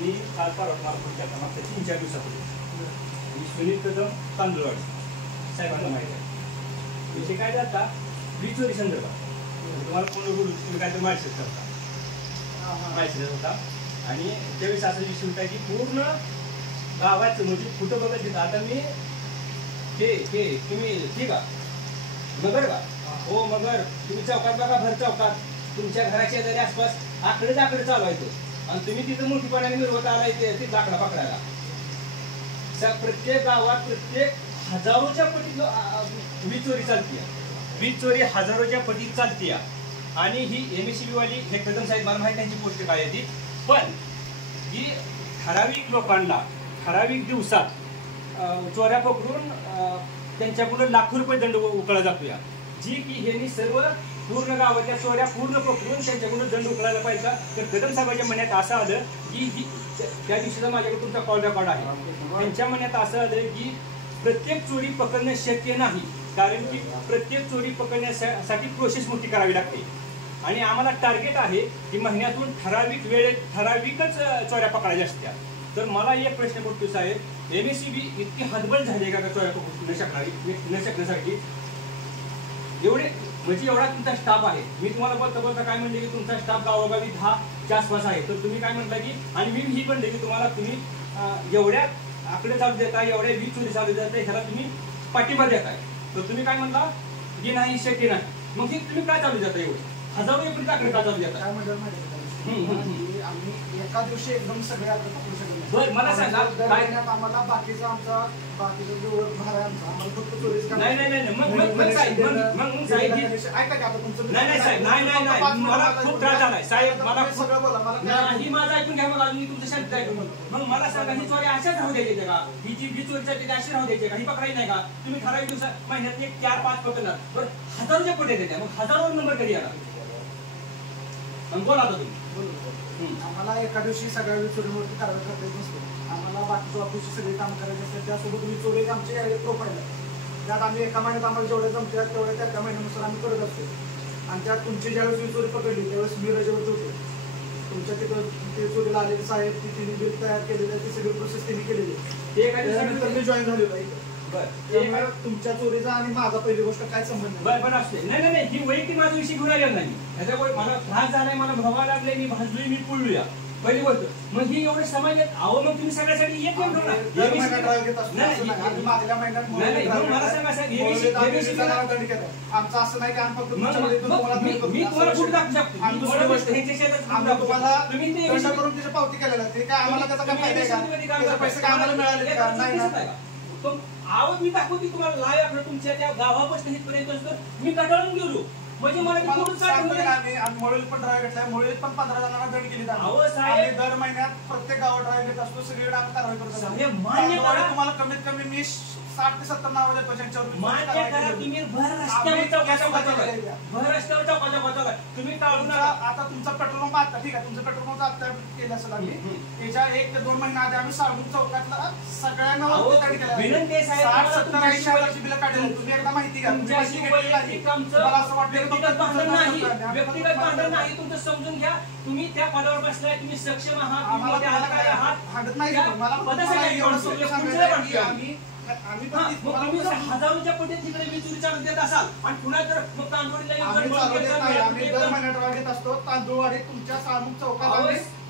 मी काल परवा मला फोन केला मागच्या 3-4 दिवसापूर्वी मी सुनील कदम तांदूळवाडी साहेबांना माहिती आहे विषय काय जाता वीज चोरी संदर्भात तुम्हाला कोण बोलू तुम्ही काय तर माहिती करता माहिती होता आणि त्यावेळेस असा विषय होता की पूर्ण गावाचं म्हणजे कुठं बघत येतं आता मी हे तुम्ही ठीक आहे मगर का हो मगर तुम्ही चौकात बघा भर चौकात तुमच्या घराच्या जरी आसपास आकडेच आकडे चालवायचं आणि तुम्ही तिथं मोठीपणाने मिरवत आलाय ते लाकडा पकडायला प्रत्येक गावात प्रत्येक हजारोच्या पटीत वीज चोरी चालते वीज चोरी हजारोच्या पटीत चालते आणि ही MSCB वाली हे कदम साहेब मला माहिती त्यांची पोस्ट काय आहे ती पण ही ठराविक लोकांना ठराविक दिवसात चोऱ्या पकडून त्यांच्याकडून लाखो रुपये दंड उकळला जातो या जी की ह्यांनी सर्व पूर्ण गावाच्या चोऱ्या पूर्ण पकडून त्यांच्याकडून दंड उकळायला पाहिजे तर कदम साहेबांच्या म्हणण्यात असं आलं की त्या दिवशीचा माझ्याकडे तुमचा कॉल रेकॉर्ड आहे त्यांच्या म्हणण्यात असं आलं की प्रत्येक चोरी पकडणे शक्य नाही कारण की प्रत्येक चोरी पकडण्यासाठी प्रोसेस मोठी करावी लागते आणि आम्हाला टार्गेट आहे की महिन्यातून ठराविक वेळेत ठराविकच चोऱ्या पकडायच्या असत्या तर मला एक प्रश्न पडतो साहेब MSCB इतकी हतबल झाली का चोऱ्या पकडू न शकण्यासाठी एवढे म्हणजे एवढा तुमचा स्टाफ आहे मी तुम्हाला बोलता काय म्हणले की तुमचा स्टाफ गावोगावी 10च्या आसपास आहे तर तुम्ही काय म्हणता की आणि मी ही म्हणले की तुम्हाला तुम्ही एवढ्या आकडे चालू देताय एवढ्या वीज चोरी चालू देताय ह्याला तुम्ही पाठिंबा देताय तर तुम्ही काय म्हणता की नाही शक्य नाही मग हे तुम्ही काय चालू देता एवढे हजारो एवढी आकडे का चालू देता आम्ही एका दिवशी एकदम सगळे आकडे पकडू शकतो बरं मला सांगा काय आम्हाला बाकीचा आमचा बाकीचा जो भार आहे आमचा आम्हाला फक्त चोरीच नाही ऐका की आता तुमचं नाही मला खूप त्रास झालाय साहेब मला सगळं बोला मला ही माझं ऐकून घ्या मग मी तुमचं शांत ऐकून मग मला सांगा ही चोरी अशाच राहू द्यायची का ही जी वीज चोरी चालते अशी राहू द्यायची का ही पकडायची नाही का तुम्ही ठराविक दिवसात महिन्यात 4-5 पकडणार बरं हजारोच्या पटे देत्या मग हजारोवर नंबर कधी आला बोला आता तुम्ही आम्हाला एका दिवशी सगळ्या वीज चोरीवरती कारवाई करता येत नसतो आम्हाला बाकीच्या ऑफिसची सगळी काम करायची असतात त्यासोबत वीज चोरी आमची प्रोफाईल आहे त्यात आम्ही एका महिन्यात आम्हाला जेवढे जमतात तेवढे त्या महिन्यानुसार आम्ही करत असतो आणि त्यात तुमची ज्यावेळेस वीज चोरी पकडली त्यावेळेस मी रजेवरती होतो तुमच्या तिथं ते चोरीला आलेले साहेब तिने बिल तयार केलेलं ती सगळी प्रोसेस त्यांनी केलेली त्यानंतर मी जॉईन झालेलो आहे त्यामुळे तुमच्या चोरीचा आणि माझा पहिली गोष्ट काय संबंध बरं असते नाही ही वैयक्तिक माझा विषय घेऊन आलेला नाही ह्याच्यामुळे मला त्रास झालाय मला भवा लागले मी भाजलोय मी पुळलूया पहिली गोष्ट मग ही एवढे समाजात आहो मग तुम्ही सगळ्यासाठी एक मिनिट मला सांगा साहेब आमचं असं नाही की आम्ही फक्त मी तुम्हाला कुठे दाखवू शकतो तुम्ही करून तिची पावती केलेला ते काय आम्हाला त्याचा काय फायदा आहे का पैसे काय आम्हाला मिळाले का नाही आवड मी दाखवते तुम्हाला लाईव्ह आपलं तुमच्या त्या गावापासून इथपर्यंत असतं मी कंटाळून गेलो म्हणजे मला मोळीत पण ड्राईव्ह घेतलाय मोळीत पण 15 जणांना दंड केली आम्ही दर महिन्यात प्रत्येक गावात ड्राईव्ह घेत असतो सगळीकडे आम्ही कारवाई करतो तुम्हाला कमीत कमी मी 60 ते 70 नाव देतो आता तुमचा पेट्रोल पंप आता ठीक आहे तुमचं पेट्रोल पंप आता केलं असेल आम्ही त्याच्या 1 ते 2 महिना आधी आम्ही साळुंग चौकातला सगळ्यांना बिल काढले तुम्ही एकदा माहिती घ्या मला असं वाटतं व्यक्तिगत भांडण नाही तुमचं समजून घ्या तुम्ही त्या पदावर बसलाय तुम्ही सक्षम आहात हाडत नाही हजारोच्या पटीत तिकडे वीज चोरी चालू देत असाल आणि पुन्हा जर मग तांदूळवाडी असतो तांदूळवाडी तुमच्या साळुंग चौकात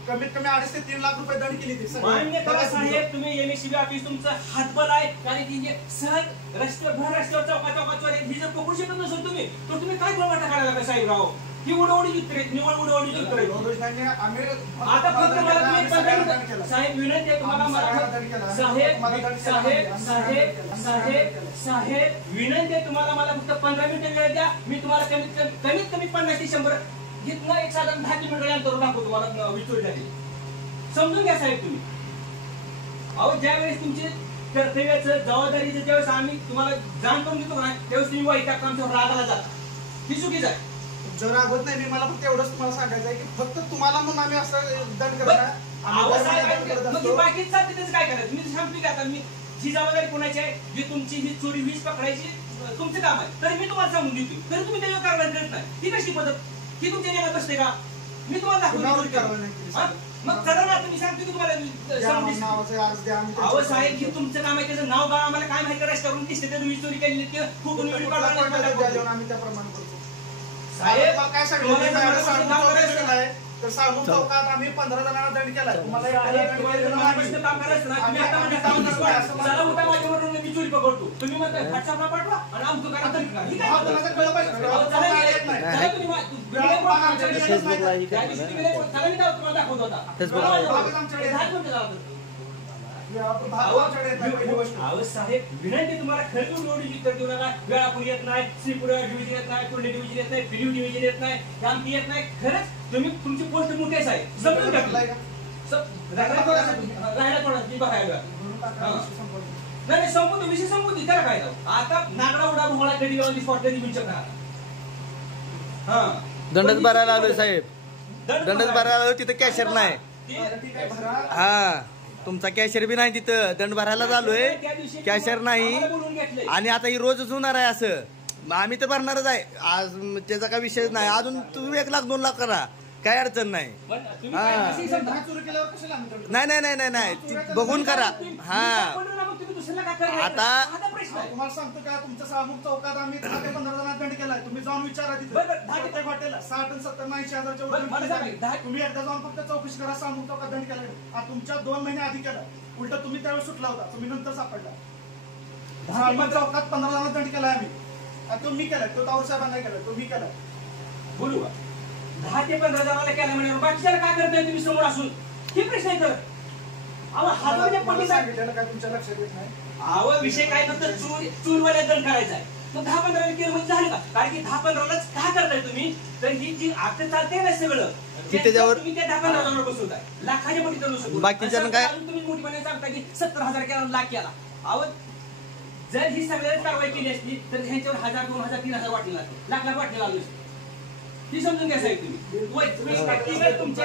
कमीत कमी 2.5 ते 3 लाख रुपये दंड केली मान्य करा साहेब तुम्ही MSCB ऑफिस तुमचं हातबल आहे कारण की सहज रस्त्यावर चौकात चोरी ही जर पकडू शकत नसेल तुम्ही तर तुम्ही काय वाटा काढायला का साहेब राव ही उडवडी चित्र निवड उडवडी चित्र आता फक्त मला साहेब विनंती आहे तुम्हाला साहेब विनंती आहे तुम्हाला मला फक्त 15 मिनिटं वेळ द्या मी तुम्हाला कमीत कमी 50 ते 100 इथनं एक साधारण 10 किलोमीटर अंतर दाखवतो तुम्हाला वीज चोरी झाली समजून घ्या साहेब तुम्ही अहो ज्यावेळेस तुमचे कर्तव्याचं जबाबदारीचं ज्यावेळेस आम्ही तुम्हाला जाण करून देतो ना त्यावेळेस तुम्ही वैताग आमच्यावर रागाला जाता ही चुकीच आहे जर रागवत नाही मी मला फक्त एवढंच तुम्हाला सांगायचं आहे की फक्त तुम्हाला म्हणून आम्ही असं दंड करणार बाकीच त्याचं काय करायचं मी सांगतो की आता मी जी जबाबदारी कोणाची आहे जी तुमची ही चोरी वीज पकडायची तुमचं काम आहे तरी मी तुम्हाला सांगून देतो तरी तुम्ही त्याच्यावर कारवाई करत नाही ही कशी पद्धत ही तुमच्या नियमात बसते का मी तुम्हाला दाखवून मग चला ना, तुम्ही सांगतो की तुम्हाला अहो साहेब, हे तुमचं काम आहे, त्याचं नाव गाव आम्हाला काय माहिती, रस्त्यावरून दिसते तर वीज चोरी केली ते फोटो व्हिडिओ काढून आम्ही त्याप्रमाणे करतो. साहेब काय सांगितलं तर साळमुख चौकात आम्ही 15 जणांना दंड केलाय. तुम्हाला काम करायचं ना, तुम्ही आता म्हणता काम नसतं. चला उठा माझ्यावरून, मी चोरी पकडतो. तुम्ही म्हणता व्हॉट्सअपला पाठवा आणि आमचं करा. कळलं पाहिजे. साहेब विनंती तुम्हाला खरं एवढी तर देऊ नका. वेळापूर येत नाही, श्रीपुर डिव्हिजन येत नाही, कोल्हे डिव्हिजन येत नाही, फिलिव डिव्हिजन येत नाही, आमची येत नाही. खरंच तुम्ही तुमची पोस्ट मोठेच आहे, समजून टाकलाय राहायला थोडा बघायला नाही संपतो विषय संपतो. त्याला काय आता नागडा उडा मोळा कधी गावाची स्पॉट कधी मिळू शकणार. हा दंडच भरायला आलोय साहेब, दंडच भरायला आलोय. तिथं कॅशर नाही. हा तुमचा कॅशर बी नाही तिथं, दंड भरायला आलोय, कॅशर नाही. आणि आता ही रोजच होणार आहे असं, आम्ही तर भरणारच आहे आज, त्याचा काय विषय नाही. अजून तुम्ही 1 लाख 2 लाख करा, काय अडचण नाही. नाही नाही नाही नाही नाही, बघून करा. हा आता तुम्हाला सांगतो का, तुमच्या साळमुख चौकात आम्ही 10 ते 15 जणांना दंड केलाय. तुम्ही जाऊन विचारा तिथे हॉटेल 60 आणि 70 80 हजारच्या. तुम्ही एकदा जाऊन फक्त चौकशी करा, साळमुख चौकात दंड केलाय. तुमच्या 2 महिने आधी केला, उलट तुम्ही त्यावेळेस सुटला होता, तुम्ही नंतर सापडला. साळमुख चौकात 15 जणांना दंड केलाय आम्ही. तो मी केलाय, तो तावर साहेबांना केलाय, तो मी केलाय. बोलू 10 ते 15 जणांना केला म्हणजे बाकीच्याला काय करताय तुम्ही समोर असून, हे प्रश्न आहे. तर काय तुमच्या लक्षात येत नाही. विषय काय फक्त चूरवाल्या दंड करायचा आहे. मग 10-15 केलं म्हणजे झालं का? कारण की 10-15लाच काय करताय तुम्ही, तर ही जी आग चालते ना सगळं, त्याच्यावर तुम्ही त्या 10-15 जणांवर बसवताय, लाखाच्या पटी करू शकतो. बाकीच्या काय तुम्ही मोठीपणे सांगता की 70,000 केला, लाख केला. जर ही सगळ्यात कारवाई केली असती तर ह्यांच्यावर 1000, 2000, 3000 वाटले लागते, लाख लाख वाटले लागले. ती समजून घ्या साहेब तुम्ही. तुमचा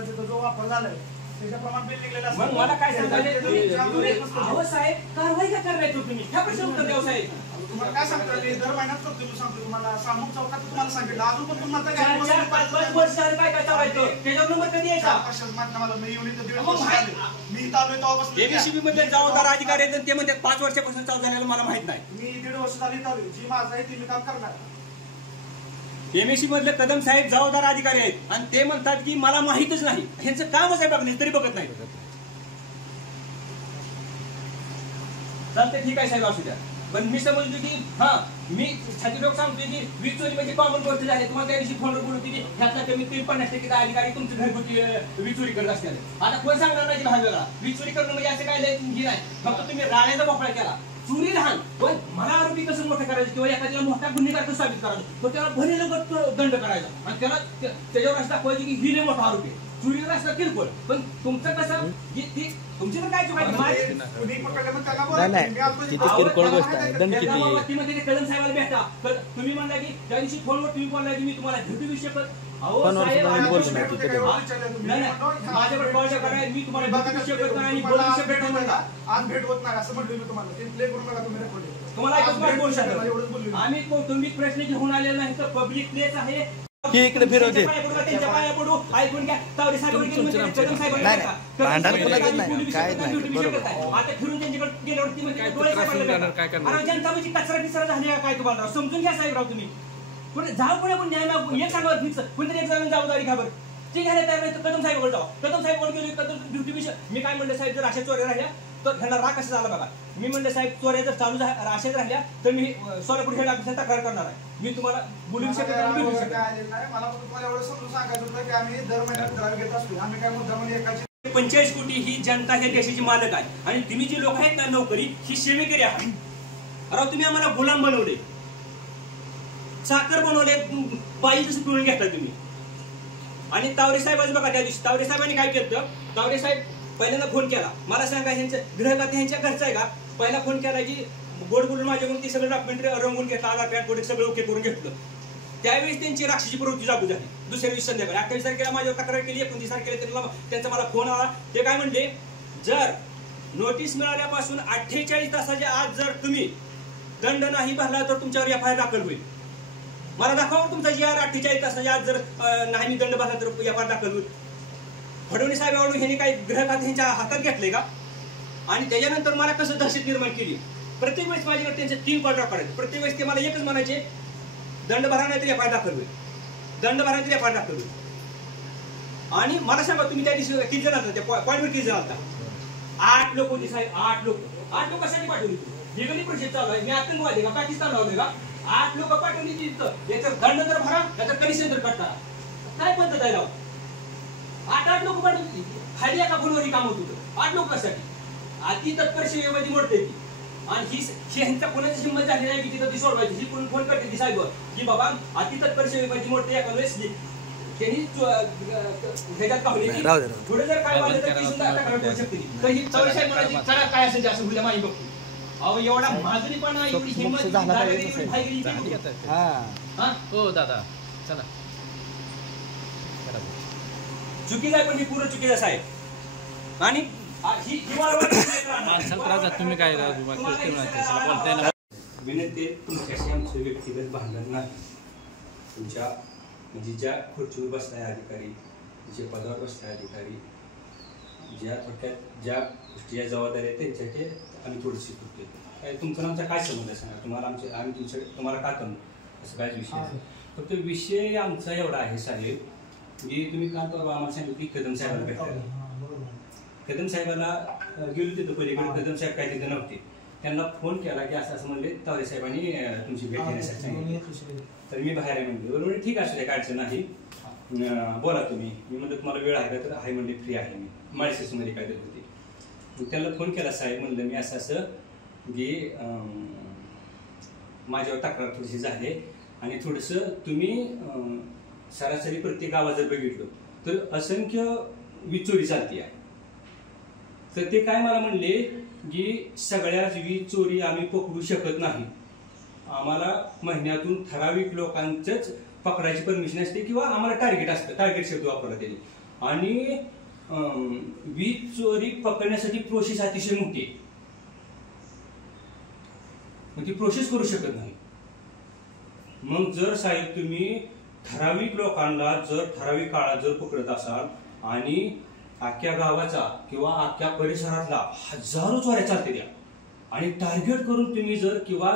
जिथं जो वापर झालाय मग मला काय सांगायचं साहेब, कारवाई का करायचो तुम्ही, ह्या प्रश्न उत्तर द्यावं साहेब. तुम्हाला काय सांगतो, दर महिन्यात करतो मी, सांगतो तुम्हाला. साळमुख चौकात तुम्हाला सांगितलं, अजून पण तुम्हाला काय काय चालायचं त्याच्यावर नंबर कधी यायचा. मी येऊन इथं 1.5 वर्ष झाले, मी इथं आलोय तेव्हापासून. एबीसीबी मध्ये जबाबदार अधिकारी आहेत, ते म्हणतात 5 वर्षापासून चालू झालेलं मला माहित नाही. मी 1.5 वर्ष झाली इथं आलोय, जी माझं आहे ते मी काम करणार. एमएससी मधले कदम साहेब जबाबदार अधिकारी आहेत आणि ते म्हणतात की मला माहितच नाही. ह्यांचं कामच आहे बघणे, तरी बघत नाही. चालते ठीक आहे साहेब, असू द्या. पण मी समजतो की मी छाती लोक सांगतोय की वीज चोरी म्हणजे कॉमन गोष्ट झाली. तुम्हाला त्या दिवशी फोनवर बोलत होती ह्यातला कमीत कमी 50% अधिकारी तुमची घरगुती वीज चोरी करत असतात. आता कोण सांगणार नाही भाग वेगळा. वीज चोरी करणं म्हणजे असं काय नाही, फक्त तुम्ही राण्याचा मोकळा केला. चोरी लहान, पण मला आरोपी कसं मोठं करायचं किंवा एखाद्याला मोठा गुन्हेगार कसं साबित करायचं, तर त्याला भरेलगत दंड करायचा आणि त्याला त्याच्यावर असं दाखवायचं की ही लय मोठा आरोपी आहे. चोरीला असला किरकोळ, पण तुमचं कसं तुमची तर काय किरकोळ गोष्ट आहे, दंड किती. कदम साहेबाला भेटा. तुम्ही म्हणला की त्या दिवशी फोनवर तुम्ही बोलला की मी तुम्हाला भेटू देऊ शकत. माझ्याकडे कॉल करा, मी तुम्हाला भेटू शकत नाही, बोलू शकत नाही. आज भेट होत नाही असं म्हटलं मी तुम्हाला. ते प्ले करून बघा तुम्ही रेकॉर्डिंग. तुम्हाला एकच बोलू शकतो, आम्ही कौटुंबिक प्रश्न घेऊन आलेला नाही, तर पब्लिक प्लेस आहे. की इकडे फिरवते त्यांच्या पाया पडू, ऐकून घ्या. तावडे साहेब भांडण कुणाचं नाही, काय नाही, बरोबर. आता फिरून त्यांच्याकडे गेल्यावरती जनता म्हणजे कचरा बिचरा झाले काय तुम्हाला समजून घ्या साहेबराव. तुम्ही पुढे जाऊ, पुढे पण न्याय मागू, एक सांगा फिक्स कोणतरी एक जण जबाबदारी घ्या बरं. ते घ्यायला तयार नाही तर कदम साहेबकडे जाऊ. कदम साहेबकडे गेलो, कदम ड्युटी विषय मी काय म्हणलं, साहेब जर अशा चोऱ्या राहिल्या तर ह्यांना राग कसं झाला बघा. मी म्हणलं साहेब चोऱ्या जर चालू अशाच राहिल्या तर मी सोलापूर हेड ऑफिसला तक्रार करणार आहे. मी तुम्हाला बोलू शकत नाही. मला तुम्हाला एवढं समजून सांगायचं होतं की आम्ही दर महिन्यात ड्राईव्ह घेत असतो. आम्ही काय मुद्दा म्हणजे एकाची 45 कोटी ही जनता ह्या देशाची मालक आहे आणि तुम्ही जी लोक आहेत ना नोकरी ही सेवेकरी आहे. अरे तुम्ही आम्हाला गुलाम बनवले, साखर बनवले, पायी जसं पिळून घेतला तुम्ही. आणि तावरे साहेबांनी बघा त्या दिवशी तावरे साहेबांनी काय केलं, तावरे साहेब पहिल्यांदा फोन केला. मला सांगा ह्यांचं गृहखाते ह्यांच्या घरचं आहे का. पहिला फोन केला की गोड बोलून माझ्याकडून ती सगळं डॉक्युमेंट रंगून घेतला, आधार कार्ड कोड सगळं ओके करून घेतलं. त्यावेळेस त्यांची राक्षसी प्रवृत्ती लागू झाली. दुसऱ्या दिवशी संध्याकाळी 28 तारखेला माझ्यावर तक्रार केली, 29 तारखेला त्यांचा मला फोन आला. ते काय म्हणले, जर नोटीस मिळाल्यापासून 48 तासाच्या आत जर तुम्ही दंड नाही भरला तर तुमच्यावर FIR दाखल होईल. मला दाखवा तुमचा GR 48 तासाच्या आत जर नाही दंड भरला तर FIR दाखल होईल. फडणवीस साहेबांकडून ह्यांनी काही ग्रहखात ह्यांच्या हातात घेतलंय का? आणि त्याच्यानंतर मला कसं दहशत निर्माण केली. प्रत्येक वेळेस माझ्याकडे त्यांचे 3 कॉल करायचे. प्रत्येक वेळेस ते मला एकच म्हणायचे, दंड भरा नाही तर एफआयआर दाखल होईल, दंड भरा नाही तर एफआयआर दाखल होईल. आणि मला सांगा तुम्ही त्या दिवशी किती जण आलता, त्या पॉईंटवर किती जण आलता? 8 लोक होती साहेब. 8 लोकांसाठी पाठवली. निगडी परिषद चालू आहे. मी आतंकवादी का पाकिस्तान लावले का? 8 लोक पाठवली तिथं. याचा दंड तर भरा त्याचा कमिशन तर कटणार. काय पद्धत आहे राव? 8 लोक पाठवली. खाली एका फोनवर काम होत होतं 8 लोकांसाठी. अति तत्पर सेवेमध्ये मोडते ती. आणि ही ह्यांच्या कोणाची हिंमत झाली नाही की तिथं ती सोडवायची. ही फोन करते की साहेब की बाबा अति तत्पर सेवेमध्ये मोडते एका वेळेस त्यांनी ह्याच्यात पाहले की पुढे जर काय वाटलं तर ती सुद्धा तक्रार करू शकते. तर ही चौरसाहेब म्हणायची चला काय असेल असं उद्या माही बघतो. अहो एवढा माजरीपणा एवढी हिंमत हो दादा चला चुकीचं आहे. पण ही पूर्ण चुकीचं साहेब. आणि तुम्ही काय विनंती तुमच्याशी आमचं व्यक्तिगत भांडण नाही. तुमच्या म्हणजे ज्या खुर्चीवर बसणारे अधिकारी, जे पदावर बसणारे अधिकारी, ज्या थोडक्यात ज्या गोष्टी जबाबदारी आहेत त्यांच्यासाठी आम्ही थोडीशी करतोय. काय तुमचा आमचा काय संबंध आहे सांगा? तुम्हाला आम्ही तुम्हाला का करू असं काहीच विषय नाही. फक्त विषय आमचा एवढा आहे साहेब की तुम्ही काल परवा आम्हाला सांगितलं की कदम साहेबांना भेटायला. कदम साहेबांना गेलो तिथं पलीकडे. कदम साहेब काय तिथं नव्हते. त्यांना फोन केला की असं असं म्हणले तावरे साहेबांनी तुमची भेट घेण्यासाठी सांगितली. तर मी बाहेर आहे म्हणले. बरोबर ठीक असू द्या काय अडचण नाही, बोला तुम्ही. मी म्हणलं तुम्हाला वेळ आहे का? तर आहे म्हणले फ्री आहे. मी माळशिरसमध्ये काय देत होते. मग त्यांना फोन केला साहेब म्हणलं मी असं असं की माझ्यावर तक्रार थोडीशी झाली आणि थोडंसं तुम्ही सरासरी प्रत्येक गावात जर बघितलं तर असंख्य वीज चोरी चालती आहे. तर ते काय मला म्हणले की सगळ्याच वीज चोरी आम्ही पकडू शकत नाही. आम्हाला महिन्यातून ठराविक लोकांचंच पकडायची परमिशन असते किंवा आम्हाला टार्गेट असतं. टार्गेट शब्द वापरला त्यांनी. आणि वीज चोरी पकडण्यासाठी प्रोसेस अतिशय मोठी आहे. मग ती प्रोसेस करू शकत नाही. मग जर साहेब तुम्ही ठराविक लोकांना जर ठराविक काळात जर पकडत असाल आणि अख्ख्या गावाचा किंवा अख्ख्या परिसरातला हजारो चोऱ्या चालते द्या आणि टार्गेट करून तुम्ही जर किंवा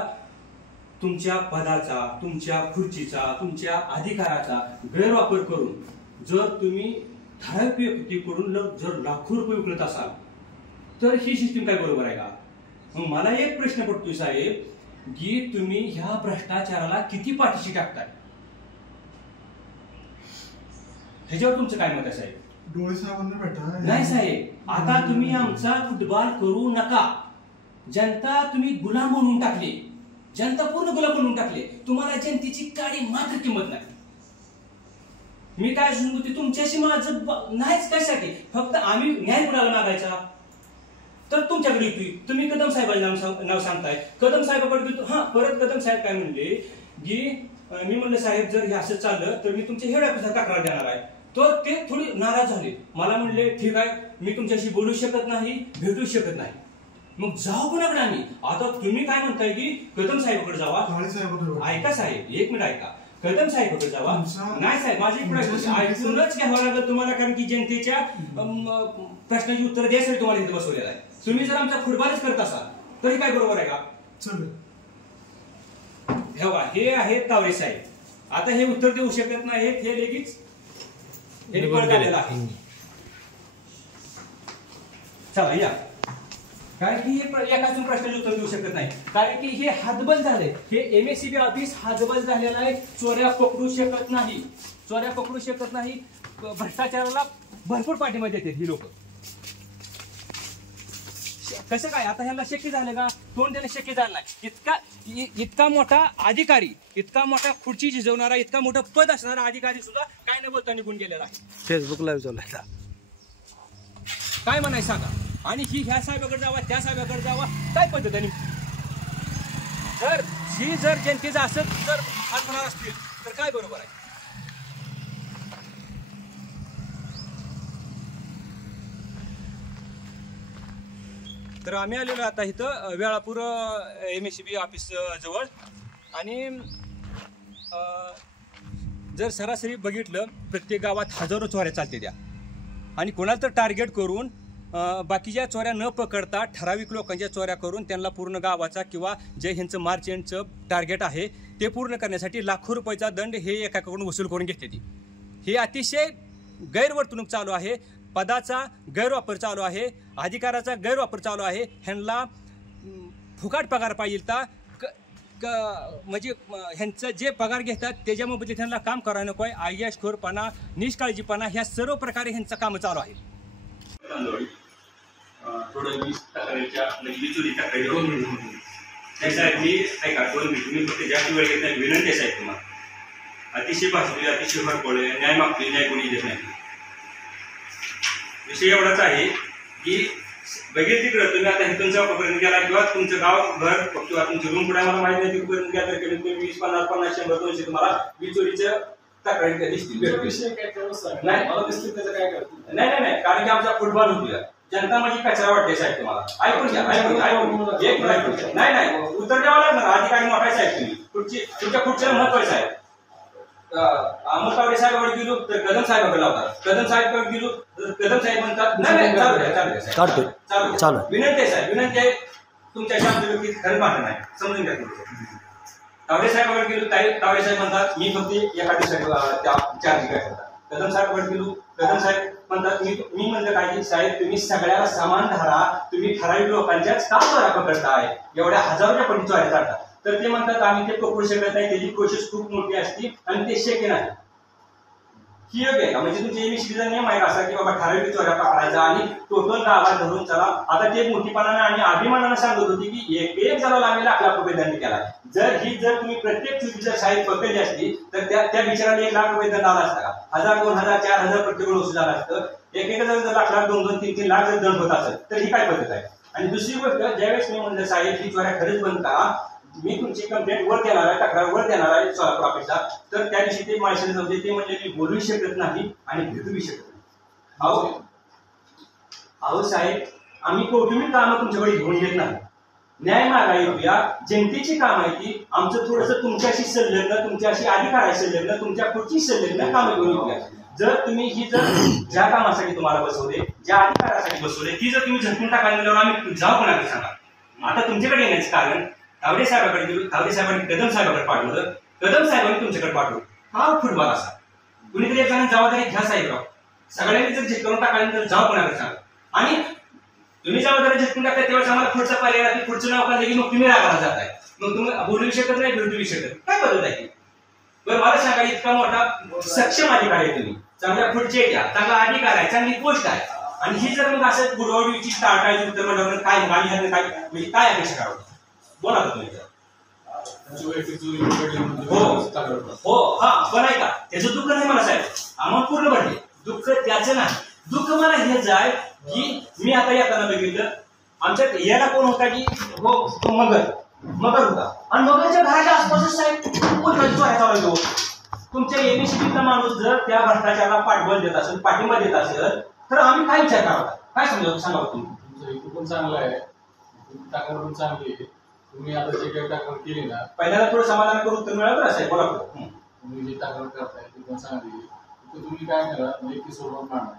तुमच्या पदाचा, तुमच्या खुर्चीचा, तुमच्या अधिकाराचा गैरवापर करून जर तुम्ही ठराविक व्यक्तीकडून जर लाखो रुपये उकळत असाल तर ही सिस्टीम काय बरोबर आहे का? मग मला एक प्रश्न पडतोय साहेब की तुम्ही ह्या भ्रष्टाचाराला किती पाठीशी टाकताय? ह्याच्यावर तुमचं काय मत आहे साहेब? डोळे साहेबांना भेटा. नाही साहेब, आता तुम्ही आमचा फुटबॉल करू नका. जनता तुम्ही गुलाम बनवून टाकले. जनता पूर्ण गुलाम बनवून टाकले. तुम्हाला जनतेची काडी मात्र किंमत नाही. मी काय सांगू ते तुमच्याशी माझं नाहीच कशासाठी. फक्त आम्ही न्याय कुणाला मागायचा तर तुमच्याकडे येतोय. तुम्ही कदम साहेबांचं नाव सांगताय. कदम साहेबाकडे येतो. हा परत कदम साहेब काय म्हणले की मी म्हणलं साहेब जर हे असं चाललं तर मी तुमच्या हेड ऑफिसला तक्रार देणार आहे. तर ते थोडी नाराज झाले. मला म्हणले ठीक आहे मी तुमच्याशी बोलू शकत नाही, भेटू शकत नाही. मग जाऊ कोणाकडे आम्ही? आता तुम्ही काय म्हणताय की कदम साहेबाकडे जावा. ऐका साहेब एक मिनिट ऐका. कदम साहेबाकडे जावा. नाही साहेब माझी प्रश्न ऐकूनच घ्यावं लागेल तुम्हाला. कारण की जनतेच्या प्रश्नाची उत्तर द्यायसाठी तुम्हाला इथे बसवलेलं आहे. तुम्ही जर आमचा फुटबॉलच करत असाल तरी काय बरोबर आहे का? हे आहे तावरे साहेब. आता हे उत्तर देऊ शकत नाहीत. हे लगेच आहे. चला या. कारण की हे एकाच प्रश्नाचे उत्तर देऊ शकत नाही. कारण की हे हातबल झाले. हे एमएससीबी ऑफिस हातबल झालेलं आहे. चोऱ्या पकडू शकत नाही. चोऱ्या पकडू शकत नाही. भ्रष्टाचाराला भरपूर पाठिंबा देतात ही लोक. कसं काय आता ह्याला शक्य झालं का? तोंड देणं शक्य झालं नाही. इतका मोठा अधिकारी, इतका मोठा खुर्ची झिजवणारा, इतका मोठं पद असणारा अधिकारी सुद्धा काय न बोलता निघून गेलेला आहे. फेसबुक लाईव्ह चालू काय म्हणायचं सांगा. आणि ही ह्या साहेबाकडे जावा त्या साहेबाकडे जावा काय पद्धत आहे? जर जनतेचं असं जर हात होणार असतील तर काय बरोबर आहे? तर आम्ही आलेलो आता इथं वेळापूर एमएससीबी ऑफिस जवळ. आणि जर सरासरी बघितलं प्रत्येक गावात हजारो चोऱ्या चालते द्या. आणि कोणाला तर टार्गेट करून बाकीच्या चोऱ्या न पकडता ठराविक लोकांच्या चोऱ्या करून त्यांना पूर्ण गावाचा किंवा जे ह्यांचं मार्च एंडचं टार्गेट आहे ते पूर्ण करण्यासाठी लाखो रुपयाचा दंड हे एकाकडून वसूल करून घेतले ती. हे अतिशय गैरवर्तणूक चालू आहे, पदाचा गैरवापर चालू आहे, अधिकाराचा गैरवापर चालू आहे. ह्यांना फुकाट पगार पाहिजे म्हणजे ह्यांचं जे पगार घेतात त्याच्यामध्ये त्यांना काम करायला नको आहे. आय्याशखोरपणा, निष्काळजीपणा ह्या सर्व प्रकारे ह्यांचं काम चालू आहे. थोडं त्यासाठी ऐका 2 मिनिट मी फक्त जास्त वेळ घेत नाही. विनंती आहे तुम्हाला, अतिशय भाषणे अतिशय भरपळे न्याय मागते, न्याय कोणी देत नाही. विषय एवढाच आहे की बघेल तिकडं तुम्ही आता इथून चौकापर्यंत गेला किंवा तुमचं गाव घर किंवा तुमचं रूम कुठे मला माहिती नाही तिथपर्यंत गेला तर कमीत कमी 20, 50, 50, 100, 200 तुम्हाला वीज चोरीच्या तक्रारी दिसतील. नाही कारण की आमचा फुटबॉल होतो जनता म्हणजे कचरा वाटते साहेब. तुम्हाला ऐकून घ्या नाही उत्तर द्यावं लागणार. अधिकारी मोठा साहेब तुम्ही तुमच्या खुर्चीला महत्वाचं आहे. अमोल तावडे साहेबांकडे गेलो तर कदम साहेबांकडे लावतात, कदम साहेबांकडे गेलो तर कदम साहेब म्हणतात नाही चालू. विनंती आहे साहेब, विनंती आहे तुमच्या शांत व्यक्ती खरंच मानत नाही, समजून घ्या. तावडे साहेबांकडे गेलो तावडे साहेब म्हणतात मी फक्त एका दिवसासाठी त्या चार्ज करतात. कदम साहेबांकडे गेलो कदम साहेब म्हणतात मी म्हणलं काय की साहेब तुम्ही सगळ्याला समान धरा, तुम्ही ठराविक लोकांच्याच का चोऱ्या पकडताय, एवढ्या हजारोच्या पटी चोऱ्या काढतात. तर ते म्हणतात आम्ही ते पकडू शकत नाही, त्याची प्रोसेस खूप मोठी असते आणि ते शक्य नाही. ही योग्य आहे का? म्हणजे तुमच्या एमएससीबीचा नियम आहे असा की बाबा ठराविक चोऱ्या पकडायचा आणि टोटल गावात धरून चला. आता ते मोठीपणानं आणि अभिमानानं सांगत होती की एक जणाला आम्ही लाख रुपये दंड केला. जर तुम्ही प्रत्येक चुकीच्या शाळेत पकडली असती तर त्या बिचाराला 1 लाख रुपये दंड आला असता का? 1000, 2000, 4000 प्रत्येक वसूल झाला असतं. एक जर लाख, 2-2, 3-3 लाख जर दंड होत असेल तर ही काय पद्धत आहे? आणि दुसरी गोष्ट ज्यावेळेस मी म्हणलं साहेब ही चोऱ्या खरंच बंद करा, मी तुमची कंप्लेंट वर देणार आहे, तक्रार वर देणार आहे सोलापूर ऑफिसला, तर त्या दिवशी ते माणसाने जाऊ ते म्हणजे मी बोलू शकत नाही आणि भेटू शकत नाही. अहो साहेब आम्ही कौटुंबिक कामं तुमच्याकडे घेऊन येत नाही, न्याय मागा येऊया, जनतेची काम आहे ती. आमचं थोडंसं तुमच्याशी संलग्न, तुमच्याशी अधिकाराशी संलग्न, तुमच्या पुढची संलग्न कामं घेऊन येऊया. जर तुम्ही ज्या कामासाठी तुम्हाला बसवले, ज्या अधिकारासाठी बसवले ती जर तुम्ही झटकून टाकायला आम्ही जाऊ कोणाकडे सांगा. आता तुमच्याकडे येण्याचं कारण तावडे साहेबांकडे गेलो, तावडे साहेबांनी कदम साहेबांकडे पाठवलं, कदम साहेबांनी तुमच्याकडे पाठवलं. हा फुटबॉल असा कुणीतरी एक जण जबाबदारी घ्या साहेबराव. सगळ्यांनी जर झटकून टाकायला तर जाऊ कोणाकडे सांगा. आणि तुम्ही जबाबदारी झटकून टाकता तेव्हा आम्हाला पुढचा पर्याय राहते, पुढचं नाव काढलं की मग तुम्ही रागाला जाताय, मग तुम्ही बोलू शकत नाही, भेटू शकत काय बदल आहे. बरं मला सांगा इतका मोठा सक्षम अधिकारी आहे तुम्ही, चांगल्या पुढचे घ्या, चांगला अधिकार आहे, चांगली पोस्ट आहे आणि ही जर मग असं गुडवडीची स्टार्ट आहे उत्तर मंडळ काय माली काय म्हणजे काय अपेक्षा करावं बोला तुम्ही. हो हा पण ऐका त्याचं दुःख नाही मला साहेब, आम्हाला पूर्ण भरले दुःख त्याचं नाही. दुःख मला हेच आहे की मी आता येताना बघितलं आमच्यात याला कोण होता की हो तो मगर होता आणि मगरच्या घराच्या आसपासच साहेब कोणत्या चोऱ्या चालू. तुमच्या एमएससीबीचा माणूस जर त्या भ्रष्टाचाराला पाठबळ देत असेल, पाठिंबा देत असेल तर आम्ही काय विचार करावा, काय समजा सांगा तुम्ही. पण चांगलं आहे, तक्रार चांगली आहे. तुम्ही आता जे काही तक्रार केली ना पहिल्यांदा थोडं समाधान करून उत्तर मिळालं असेल. बोला तुम्ही जी तक्रार करताय ती पण चांगली आहे. तर तुम्ही काय करा लेखी स्वरूपात मांडा.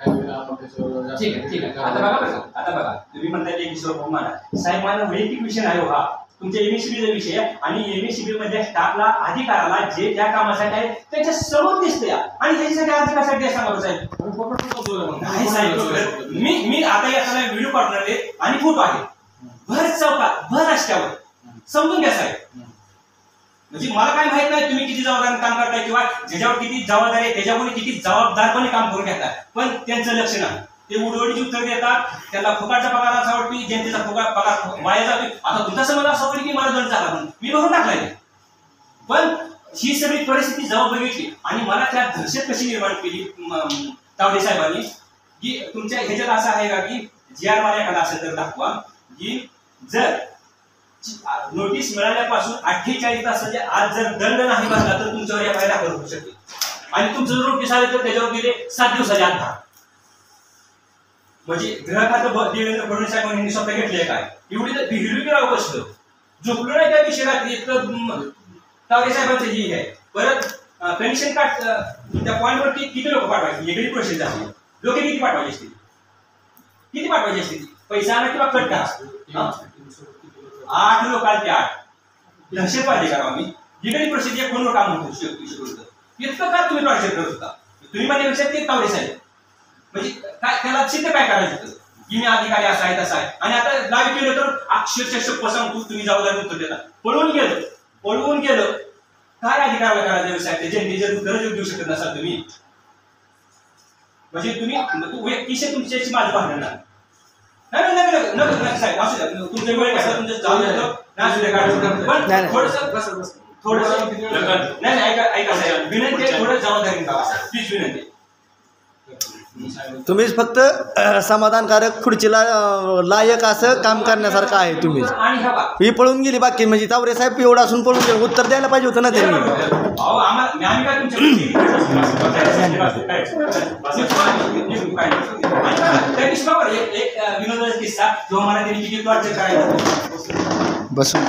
काय वेळेला आपण त्याच्यावर ठीक आहे. आता बघा तुम्ही म्हणताय लेखी स्वरूपात मांडा. साहेब माझा वैयक्तिक विषय नाही हा, तुमच्या एमएससीबीचा विषय आणि एमएससीबी मध्ये स्टाफला अधिकाराला जे त्या कामासाठी आहे त्याच्या समोर दिसते आणि त्याच्यासाठी अधिकारासाठी सांगा साहेब. साहेब मी आता याचा व्हिडिओ पाठवणार आहे आणि फोटो आहे भर चौकात भर रस्त्यावर, समजून घ्या साहेब. म्हणजे मला काय माहित नाही तुम्ही किती जबाबदार काम करताय किंवा ज्याच्यावर किती जबाबदारी आहे त्याच्यावर किती जबाबदारपणे काम करून घेताय, पण त्यांचं लक्ष नाही. ते उडवडीची उत्तर देतात, त्याला फुकाटचा पगार असा वाटतो, जनतेचा फुकाट पगार वाया जातो. आता तुमचा समज असा होईल की मला दंड झाला म्हणून मी बघून टाकलाय, पण ही सगळी परिस्थिती जेव्हा बघितली आणि मला त्या दहशत कशी निर्माण केली तावडे साहेबांनी की तुमच्या ह्याच्यात असं आहे का की जी आर मला एखादा असेल तर दाखवा की जर नोटीस मिळाल्यापासून 48 तासाच्या आज जर दंड नाही भरला तर तुमच्यावर एफआयआर दाखल होऊ शकते आणि तुमचं जर नोटीस आले तर त्याच्यावर गेले 7 दिवसाच्या आत भरा. म्हणजे गृह खातं देवेंद्र फडणवीस साहेबांनी स्वतः घेतले काय एवढी हिरवीराव कसं झोपलो नाही त्या दिवशी रात्री इतकं तावडे साहेबांचं ही आहे. परत कमिशन कार्ड त्या पॉईंटवरती किती लोक पाठवायचे वेगळी प्रोसेस झाली. लोक किती पाठवायची असतील, किती पाठवायची असतील, पैसा आणा किंवा कट करा. 8 लोक आले, 8 दहशतवादी करा आम्ही लिगली प्रोसिजर फोनवर काम होतं शिकवतं. इतकं का तुम्ही टॉर्चर करत होता? तुम्ही माझ्यापेक्षा ते तावडे साहेब म्हणजे काय त्याला सिद्ध काय करायचं होतं की मी अधिकारी असा आहे तसा आहे. आणि आता लाईव्ह केलं तर अक्षरशः शप्प सांगतो तुम्ही जबाबदारी उत्तर देता. पळवून गेलं काय अधिकाराला करायचं साहेब? जनतेचं उत्तर देऊ शकत नसाल तुम्ही. म्हणजे तुम्ही व्यक्तिशः तुमच्याशी माझं भांडण नाही. साहेब असू द्या, तुमच्या वेळ कसा तुमचं जाऊ देतो पण थोडस नाही ऐका साहेब, विनंती आहे थोडं जबाबदारी प्लीज विनंती. तुम्हीच फक्त समाधानकारक खुर्चीला लायक असं काम करण्यासारखं आहे तुम्हीच. आणि हा ही पळून गेली बाकी म्हणजे तावरे साहेब एवढं असून पळून गेले, उत्तर द्यायला पाहिजे होतं ना त्यांनी. आम्ही काय तुमच्या एक विनोदाचा किस्सा जो मला त्यांनी किती टॉर्चर करायचं बसून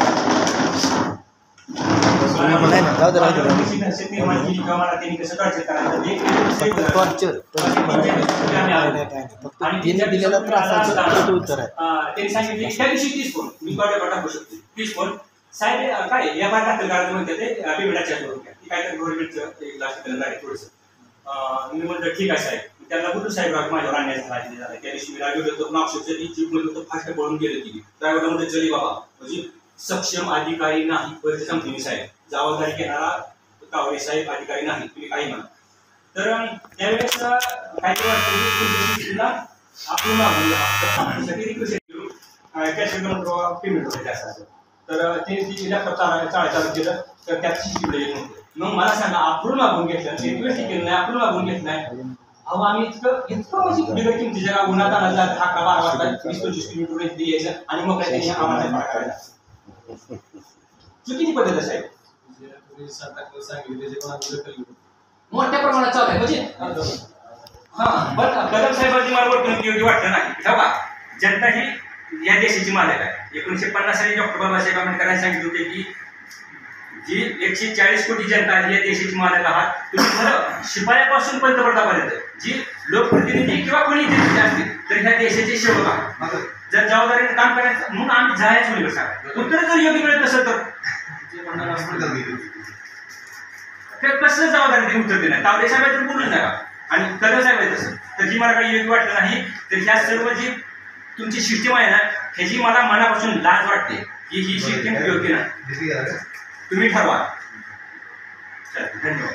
दिलेला त्रासाचं उत्तर आहे. त्यांनी सांगितले की त्या दिवशी 30 फोन मी टाकू शकतो. 30 फोन साहेब काय या बार दाखल करायचं म्हणते ते पेमेंटाच्या की काय तर गव्हर्नमेंटचं एक लाख थोडंसं. मी म्हणतो ठीक आहे साहेब. त्याला बोलतो साहेब माझ्यावर आणण्याचा राजी झाला. त्या दिवशी मी राजू होतो नागशोरच्या ती जीप मध्ये होतो फास्ट पळून गेले ती ड्रायव्हरला म्हणतो चली बाबा म्हणजे सक्षम अधिकारी नाही परत सांगतो साहेब. जबाबदारी घेणारा तावरे साहेब अधिकारी नाही तुम्ही काही म्हणा. तर त्यावेळेस काय आपण रिक्वेस्ट पेमेंट होते जास्त. तर ते लॅपटॉप चालू केलं तर त्यात शिकले येत नव्हते. मग मला सांगा आपण मागून घेतलं रिक्वेस्ट केलं नाही, आपण मागून घेत नाही. अहो आम्ही इतकं म्हणजे बिगर किमतीच्या जगा उन्हात आणायला 11-12 वाजता 20-25 किलोमीटर यायचं आणि मग त्यांनी आम्हाला करायला चुकीची पद्धत आहे साहेब. मोठ्या प्रमाणात चालू आहे म्हणजे हा पण कदम साहेबांची मला वर्तणूक योग्य वाटतं नाही. बघा जनता ही या देशाची मालक आहे. 1950 साली डॉक्टर बाबासाहेब आंबेडकरांनी सांगितले होते की जी 140 कोटी जनता आहे या देशाची मालक आहात तुम्ही. खरं शिपायापासून पंतप्रधानापर्यंत जी लोकप्रतिनिधी किंवा कोणी असतील तर ह्या देशाचे सेवक आहात. जर जबाबदारीने काम करायचं म्हणून आम्ही जायच होईल सांगा. उत्तर जर योग्य मिळत नसेल तर कसं जबाबदारी उत्तर देणार? तावडे साहेब तर बोलूच नका आणि कदम साहेब आहे तसं. तर जी मला काही योग्य वाटलं नाही तर ह्या सर्व जी तुमची सिस्टीम आहे ना ह्याची मला मनापासून लाज वाटते की ही सिस्टीम योग्य नाही. तुम्ही ठरवा. धन्यवाद.